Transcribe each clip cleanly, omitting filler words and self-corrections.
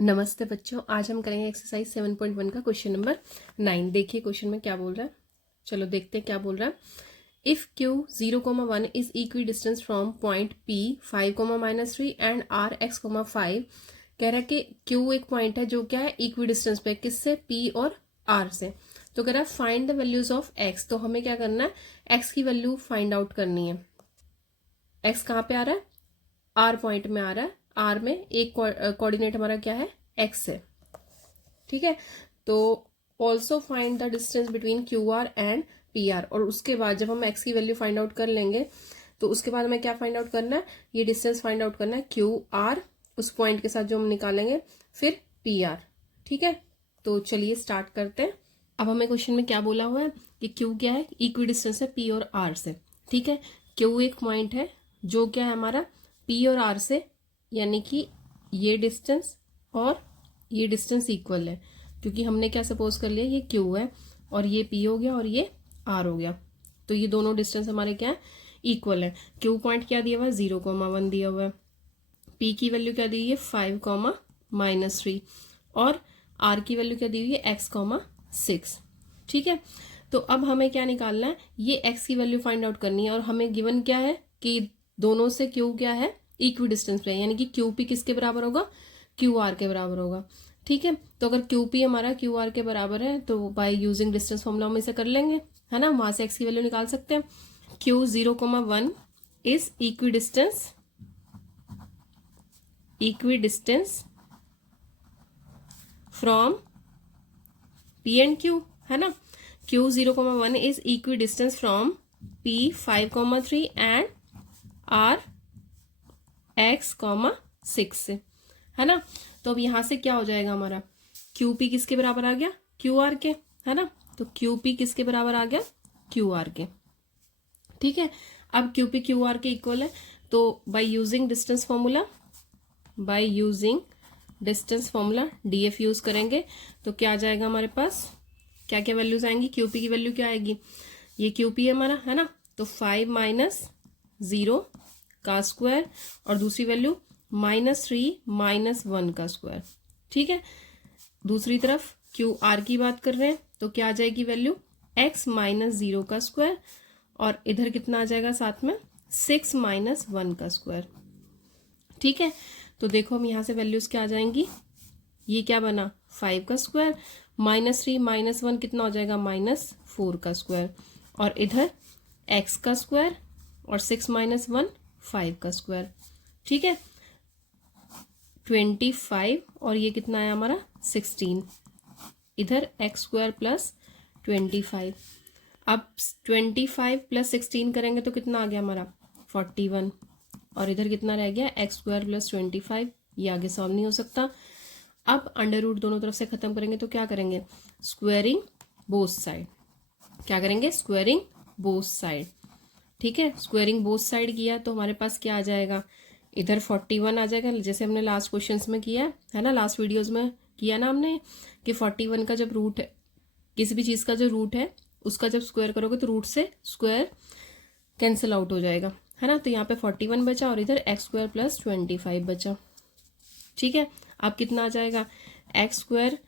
नमस्ते बच्चों, आज हम करेंगे एक्सरसाइज 7.1 का क्वेश्चन नंबर 9। देखिए क्वेश्चन में क्या बोल रहा है, चलो देखते हैं क्या बोल रहा है। If Q 0,1 is equi distance from point P 5, -3 and R x, 5। कह रहा है कि Q एक पॉइंट है जो क्या है इक्वी डिस्टेंस पे, किससे? P और R से। तो कह रहा है find the values of x। तो हमें क्या करना है, x की वैल्यू फाइंड आउट करनी है। x कहाँ पे आ रहा है? R पॉइंट में आ रहा है। R में एक कोऑर्डिनेट हमारा क्या है? x है। ठीक है, तो also find the distance between Q R and P R. और उसके बाद जब हम x की वैल्यू फाइंड आउट कर लेंगे तो उसके बाद हमें क्या फाइंड आउट करना है, ये डिस्टेंस फाइंड आउट करना है क्यू आर, उस पॉइंट के साथ जो हम निकालेंगे, फिर पी आर। ठीक है, तो चलिए स्टार्ट करते हैं। अब हमें क्वेश्चन में क्या बोला हुआ है कि क्यू क्या है, इक्वी डिस्टेंस है पी और आर से। ठीक है, क्यू एक पॉइंट है जो क्या है हमारा पी और आर से, यानी कि ये डिस्टेंस और ये डिस्टेंस इक्वल है, क्योंकि हमने क्या सपोज कर लिया, ये क्यू है और ये पी हो गया और ये आर हो गया। तो ये दोनों डिस्टेंस हमारे क्या है, इक्वल है। क्यू पॉइंट क्या दिया हुआ है, 0,1 दिया हुआ है। पी की वैल्यू क्या दी हुई है, 5, -3 और आर की वैल्यू क्या दी हुई है, x, 6। ठीक है, तो अब हमें क्या निकालना है, ये x की वैल्यू फाइंड आउट करनी है। और हमें गिवन क्या है कि दोनों से q क्या है, इक्वी डिस्टेंस पे है, यानी कि QP किसके बराबर होगा, QR के बराबर होगा। ठीक है, तो अगर QP हमारा QR के बराबर है तो बाय यूजिंग डिस्टेंस फॉर्मूला हम इसे कर लेंगे, है ना। वहां से x की वैल्यू निकाल सकते हैं। Q 0,1 is equi distance from P and Q, है ना। Q 0,1 is equi distance from P 5,3 and R x, 6 से, है ना। तो अब यहां से क्या हो जाएगा हमारा, QP किसके बराबर आ गया, QR के, है ना। तो QP किसके बराबर आ गया, QR के। ठीक है, अब QP QR के इक्वल है, तो by using distance formula, DF use करेंगे तो क्या आ जाएगा हमारे पास, क्या क्या वैल्यूज आएंगी, QP की वैल्यू क्या आएगी, ये QP है हमारा, है ना। तो 5 - 0 का स्क्वायर और दूसरी वैल्यू -3 - 1 का स्क्वायर। ठीक है, दूसरी तरफ QR की बात कर रहे हैं तो क्या आ जाएगी वैल्यू, x - 0 का स्क्वायर और इधर कितना आ जाएगा साथ में, 6 - 1 का स्क्वायर। ठीक है, तो देखो हम यहाँ से वैल्यूज क्या आ जाएंगी, ये क्या बना, 5 का स्क्वायर, -3 - 1 कितना हो जाएगा, -4 का स्क्वायर, और इधर x का स्क्वायर और 6 - 1 5 का स्क्वायर। ठीक है, 25 और ये कितना है हमारा 16, इधर x स्क्वायर प्लस 25। अब 25 + 16 करेंगे तो कितना आ गया हमारा 41, और इधर कितना रह गया, x स्क्वायर प्लस 25। ये आगे सॉल्व नहीं हो सकता। अब अंडर रूट दोनों तरफ से खत्म करेंगे तो क्या करेंगे, स्क्वायरिंग बोथ साइड। क्या करेंगे, स्क्वायरिंग बोथ साइड। ठीक है, स्क्वायरिंग बोथ साइड किया तो हमारे पास क्या आ जाएगा, इधर 41 आ जाएगा, जैसे हमने लास्ट क्वेश्चंस में किया है ना, लास्ट वीडियोस में किया ना हमने, कि 41 का जब रूट है, किसी भी चीज़ का जो रूट है उसका जब स्क्वायर करोगे तो रूट से स्क्वायर कैंसिल आउट हो जाएगा, है ना। तो यहाँ पे 41 बचा और इधर x स्क्वायर प्लस 25 बचा। ठीक है, अब कितना आ जाएगा, x स्क्वायर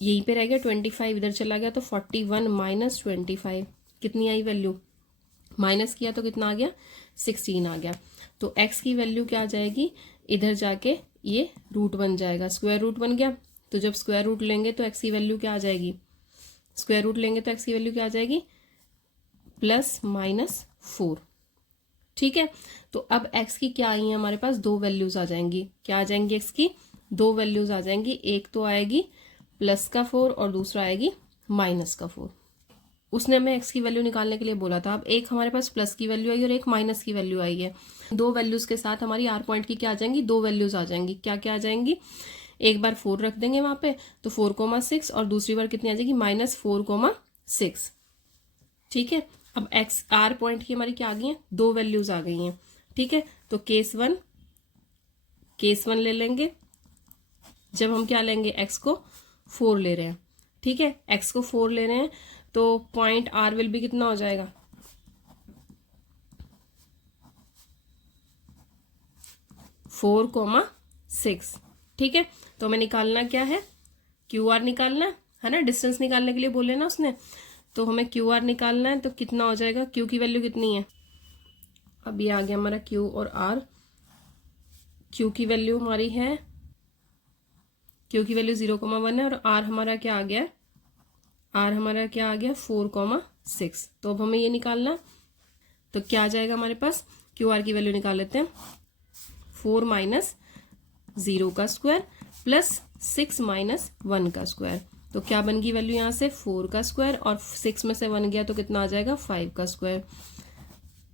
यहीं पे रह गया, 25 इधर चला गया, तो 41 - 25 कितनी आई वैल्यू, माइनस किया तो कितना आ गया, 16 आ गया। तो x की वैल्यू क्या आ जाएगी, इधर जाके ये रूट बन जाएगा, स्क्वायर रूट बन गया। तो जब स्क्वायर रूट लेंगे तो x की वैल्यू क्या आ जाएगी, स्क्वायर रूट लेंगे तो x की वैल्यू क्या आ जाएगी, +-4। ठीक है, तो अब x की क्या आई है हमारे पास, दो वैल्यूज आ जाएंगी। क्या आ जाएंगी, x की दो वैल्यूज आ जाएंगी, एक तो आएगी +4 और दूसरा आएगी -4। उसने हमें x की वैल्यू निकालने के लिए बोला था। अब एक हमारे पास प्लस की वैल्यू आई और एक माइनस की वैल्यू आई है। दो वैल्यूज के साथ हमारी R पॉइंट की क्या आ जाएंगी, दो वैल्यूज आ जाएंगी। क्या क्या आ जाएंगी, एक बार 4 रख देंगे वहां पे तो 4,6 और दूसरी बार कितनी आ जाएगी, -4,6। ठीक है, अब एक्स R पॉइंट की हमारी क्या आ गई है, दो वैल्यूज आ गई हैं। ठीक है, तो केस वन ले लेंगे, जब हम क्या लेंगे, x को 4 ले रहे हैं। ठीक है, x को 4 ले रहे हैं तो पॉइंट R विल भी कितना हो जाएगा, 4,6। ठीक है, तो हमें निकालना क्या है, क्यू आर निकालना है ना, डिस्टेंस निकालने के लिए बोले ना उसने, तो हमें क्यू आर निकालना है। तो कितना हो जाएगा, क्यू की वैल्यू कितनी है, अब ये आ गया हमारा क्यू और आर। क्यू की वैल्यू हमारी है, क्यू की वैल्यू 0,1 है और आर हमारा क्या आ गया, आर हमारा क्या आ गया 4,6। तो अब हमें ये निकालना, तो क्या आ जाएगा हमारे पास, क्यू आर की वैल्यू निकाल लेते हैं, 4 माइनस 0 का स्क्वायर प्लस 6 माइनस 1 का स्क्वायर। तो क्या बन गई वैल्यू यहाँ से, 4 का स्क्वायर और 6 में से 1 गया तो कितना आ जाएगा, 5 का स्क्वायर।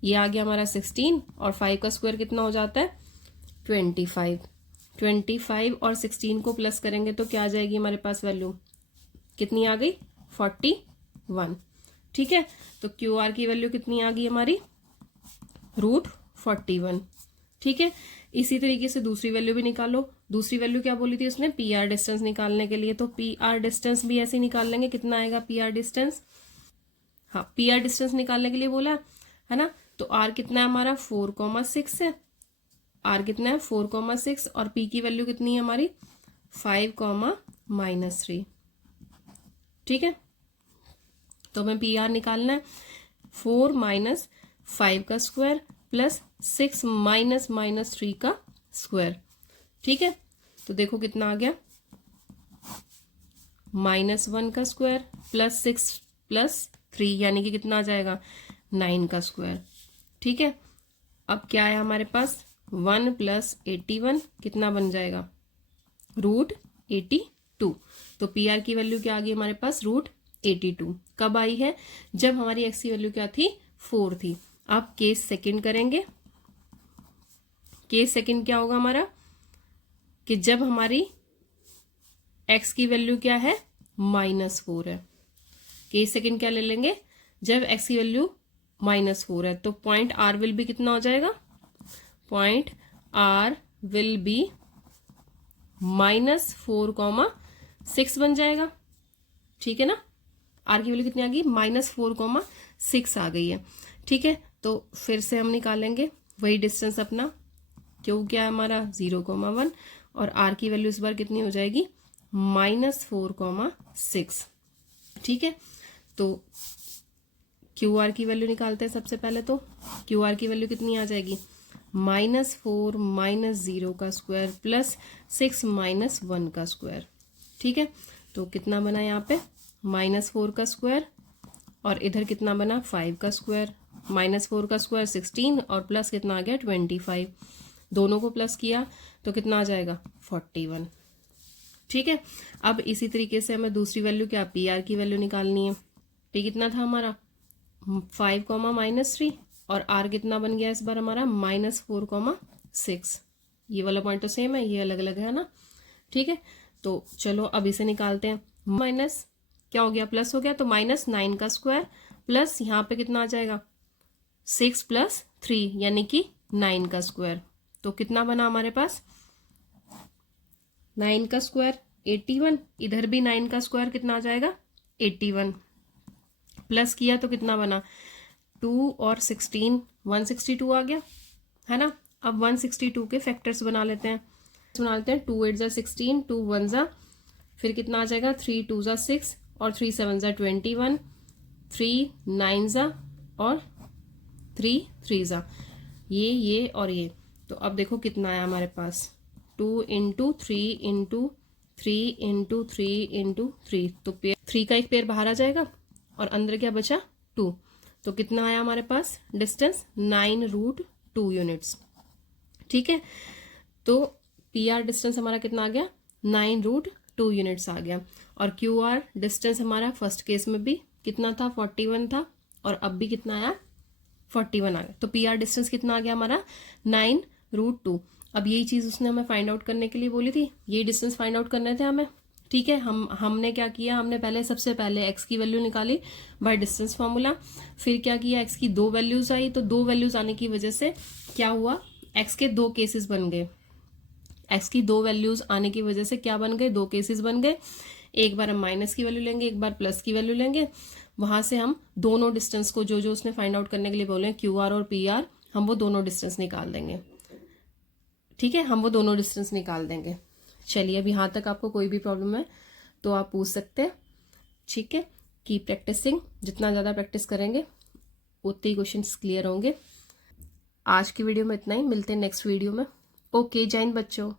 ये आ गया हमारा 16 और 5 का स्क्वायर कितना हो जाता है, 25। 25 और 16 को प्लस करेंगे तो क्या आ जाएगी हमारे पास वैल्यू, कितनी आ गई, 41। ठीक है, तो क्यू आर की वैल्यू कितनी आ गई हमारी, √41। ठीक है, इसी तरीके से दूसरी वैल्यू भी निकालो। दूसरी वैल्यू क्या बोली थी उसने, पी आर डिस्टेंस निकालने के लिए, तो पी आर डिस्टेंस भी ऐसे निकाल लेंगे। कितना आएगा पी आर डिस्टेंस, हाँ पी आर डिस्टेंस निकालने के लिए बोला है ना, तो आर कितना है हमारा 4,6 है, आर कितना है 4,6 और पी की वैल्यू कितनी है हमारी 5,-3। ठीक है, तो हमें पी आर निकालना है, 4 माइनस 5 का स्क्वायर प्लस 6 माइनस -3 का स्क्वायर। ठीक है, तो देखो कितना आ गया, -1 का स्क्वायर प्लस 6 प्लस 3 यानी कि कितना आ जाएगा 9 का स्क्वायर। ठीक है, अब क्या है हमारे पास 1 प्लस 81 कितना बन जाएगा, √82। तो पी आर की वैल्यू क्या आ गई हमारे पास, √82। कब आई है, जब हमारी एक्स की वैल्यू क्या थी, 4 थी। अब केस सेकंड करेंगे। केस सेकंड क्या होगा हमारा, कि जब हमारी एक्स की वैल्यू क्या है, -4 है। केस सेकंड क्या ले लेंगे, जब एक्स की वैल्यू -4 है, तो पॉइंट आर विल बी कितना हो जाएगा, पॉइंट आर विल बी -4,6 बन जाएगा। ठीक है ना, आर की वैल्यू कितनी आ गई, -4,6 आ गई है। ठीक है, तो फिर से हम निकालेंगे वही डिस्टेंस अपना, क्यों क्या है हमारा 0,1 और आर की वैल्यू इस बार कितनी हो जाएगी, -4,6। ठीक है, तो क्यू आर की वैल्यू निकालते हैं सबसे पहले। तो क्यू आर की वैल्यू कितनी आ जाएगी, -4 माइनस 0 का स्क्वायर प्लस 6 माइनस 1 का स्क्वायर। ठीक है, तो कितना बना यहाँ पे, -4 का स्क्वायर और इधर कितना बना 5 का स्क्वायर, -4 का स्क्वायर 16 और प्लस कितना आ गया 25। दोनों को प्लस किया तो कितना आ जाएगा 41। ठीक है, अब इसी तरीके से हमें दूसरी वैल्यू क्या, पी आर की वैल्यू निकालनी है। पी कितना था हमारा 5, -3 और आर कितना बन गया इस बार हमारा -4,6। ये वाला पॉइंट तो सेम है, ये अलग अलग है ना। ठीक है, तो चलो अब इसे निकालते हैं। माइनस क्या हो गया, प्लस हो गया, तो -9 का स्क्वायर प्लस यहाँ पे कितना आ जाएगा 6 + 3 यानी कि 9 का स्क्वायर। तो कितना बना हमारे पास 9 का स्क्वायर 81, इधर भी 9 का स्क्वायर कितना आ जाएगा 81, प्लस किया तो कितना बना 2 और 16 162 आ गया है ना। अब 162 के फैक्टर्स बना लेते हैं। 2 8 ज़ा 16, 2 1 ज़ा, फिर कितना आ जाएगा 3 2 ज़ा 6 और 3 7 ज़ा 21, 3 9 ज़ा और 3 3 ज़ा, ये और ये। तो अब देखो कितना आया हमारे पास 2 × 3 × 3 × 3 × 3, तो 3 का एक पेयर बाहर आ जाएगा और अंदर क्या बचा 2। तो कितना आया हमारे पास डिस्टेंस 9√2 यूनिट्स। ठीक है, तो पी आर डिस्टेंस हमारा कितना आ गया 9√2 यूनिट्स आ गया। और क्यू आर डिस्टेंस हमारा फर्स्ट केस में भी कितना था 41 था और अब भी कितना आया 41 आ गया। तो पी आर डिस्टेंस कितना आ गया हमारा 9√2। अब यही चीज़ उसने हमें फाइंड आउट करने के लिए बोली थी, ये डिस्टेंस फाइंड आउट करने थे हमें। ठीक है, हमने क्या किया, हमने सबसे पहले एक्स की वैल्यू निकाली बाय डिस्टेंस फार्मूला। फिर क्या किया, एक्स की 2 वैल्यूज आई, तो 2 वैल्यूज आने की वजह से क्या हुआ, एक्स के 2 केसेस बन गए। एक्स की 2 वैल्यूज आने की वजह से क्या बन गए, 2 केसेस बन गए। एक बार हम माइनस की वैल्यू लेंगे, एक बार प्लस की वैल्यू लेंगे। वहां से हम दोनों डिस्टेंस को जो उसने फाइंड आउट करने के लिए बोले क्यू आर और पी आर, हम वो दोनों डिस्टेंस निकाल देंगे। ठीक है, हम वो दोनों डिस्टेंस निकाल देंगे। चलिए, अभी यहाँ तक आपको कोई भी प्रॉब्लम है तो आप पूछ सकते हैं, ठीक है। कीप प्रैक्टिसिंग, जितना ज़्यादा प्रैक्टिस करेंगे उतने ही क्वेश्चंस क्लियर होंगे। आज की वीडियो में इतना ही, मिलते हैं नेक्स्ट वीडियो में। ओके, जय हिंद बच्चों।